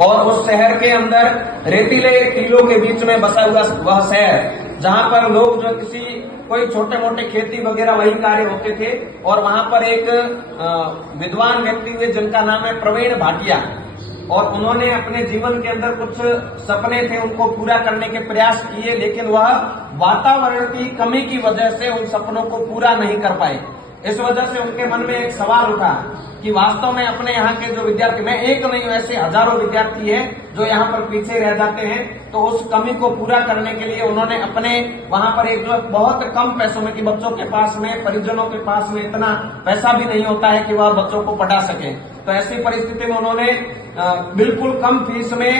और उस शहर के अंदर रेतीले टीलों के बीच में बसा हुआ वह शहर, जहां पर लोग जो कोई छोटे मोटे खेती वगैरह वही कार्य होते थे। और वहां पर एक विद्वान व्यक्ति हुए जिनका नाम है प्रवीण भाटिया, और उन्होंने अपने जीवन के अंदर कुछ सपने थे उनको पूरा करने के प्रयास किए, लेकिन वह वातावरण की कमी की वजह से उन सपनों को पूरा नहीं कर पाए। इस वजह से उनके मन में एक सवाल उठा कि वास्तव में अपने यहाँ के जो विद्यार्थी, मैं एक नहीं हूं, ऐसे हजारों विद्यार्थी हैं जो यहाँ पर पीछे रह जाते हैं। तो उस कमी को पूरा करने के लिए उन्होंने अपने वहां पर एक जो बहुत कम पैसों में, कि बच्चों के पास में, परिजनों के पास में इतना पैसा भी नहीं होता है कि वह बच्चों को पढ़ा सके, तो ऐसी परिस्थिति में उन्होंने बिल्कुल कम फीस में,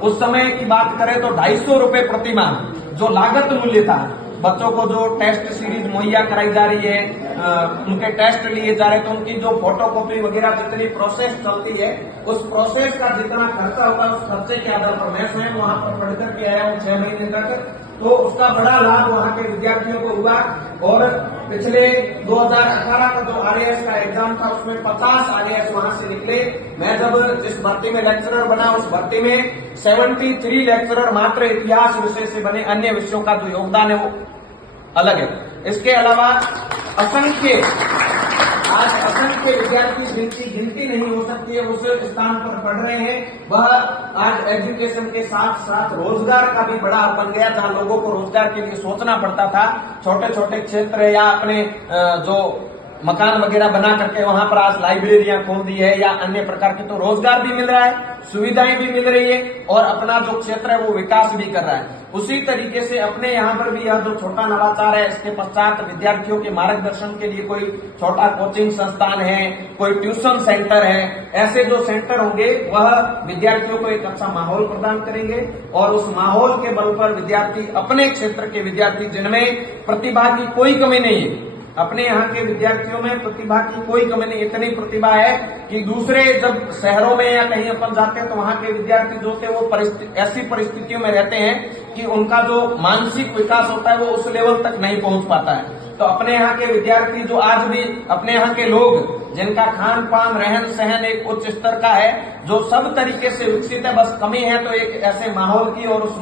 उस समय की बात करें तो 250 रुपए प्रतिमाह जो लागत मूल्य था, बच्चों को जो टेस्ट सीरीज मुहैया कराई जा रही है, उनके टेस्ट लिए जा रहे, तो उनकी जो फोटोकॉपी वगैरह जितनी प्रोसेस चलती है, उस प्रोसेस का जितना खर्चा होगा उस खर्चे के आधार पर, मैं स्वयं वहां पर पढ़ करके आया हूँ 6 महीने तक, तो उसका बड़ा लाभ वहां के विद्यार्थियों को हुआ। और पिछले 2018 का जो आरएएस का एग्जाम था उसमें 50 आरएएस वहां से निकले। मैं जब जिस भर्ती में लेक्चरर बना, उस भर्ती में 73 लेक्चरर मात्र इतिहास विषय से बने, अन्य विषयों का जो योगदान है वो अलग है। इसके अलावा असंख्य विद्यार्थी गिनती नहीं हो सकती है उस स्थान पर पढ़ रहे हैं। वह आज एजुकेशन के साथ साथ रोजगार का भी बड़ा बन गया, जहां लोगों को रोजगार के लिए सोचना पड़ता था। छोटे छोटे क्षेत्र या अपने जो मकान वगैरह बना करके वहां पर आज लाइब्रेरियां खोल दी है या अन्य प्रकार के, तो रोजगार भी मिल रहा है, सुविधाएं भी मिल रही है और अपना जो क्षेत्र है वो विकास भी कर रहा है। उसी तरीके से अपने यहाँ पर भी यह जो छोटा नवाचार है, इसके पश्चात विद्यार्थियों के मार्गदर्शन के लिए कोई छोटा कोचिंग संस्थान है, कोई ट्यूशन सेंटर है, ऐसे जो सेंटर होंगे वह विद्यार्थियों को एक अच्छा माहौल प्रदान करेंगे। और उस माहौल के बल पर विद्यार्थी, अपने क्षेत्र के विद्यार्थी जिनमें प्रतिभा की कोई कमी नहीं है, अपने यहाँ के विद्यार्थियों में प्रतिभा की कोई कमी नहीं, इतनी प्रतिभा है कि दूसरे जब शहरों में या कहीं अपन जाते हैं तो वहां के विद्यार्थी जो थे वो ऐसी परिस्थितियों में रहते हैं कि उनका जो मानसिक विकास होता है वो उस लेवल तक नहीं पहुंच पाता है। तो अपने यहाँ के विद्यार्थी जो आज भी, अपने यहाँ के लोग जिनका खान पान रहन सहन एक उच्च स्तर का है, जो सब तरीके से विकसित है, बस कमी है तो एक ऐसे माहौल की और उस